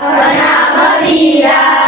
Одна повіра.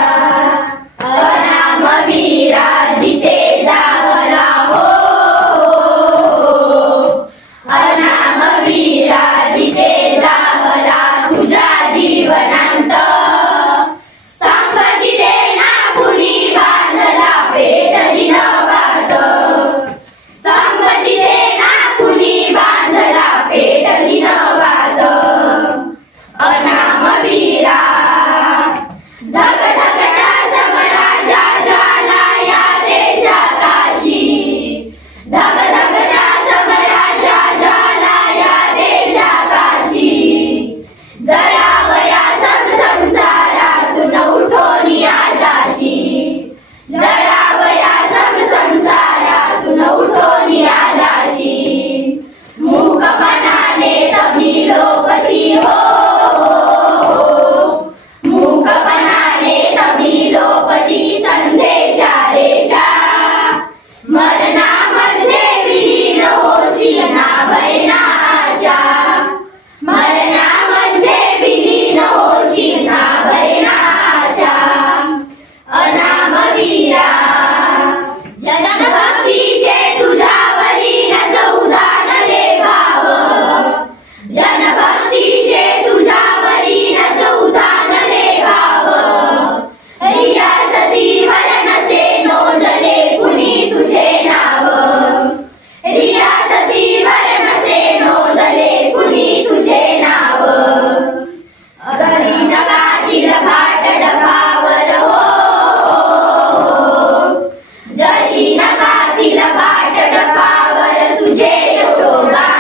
जरी नगातील भाट डफावर तुझे यशोगा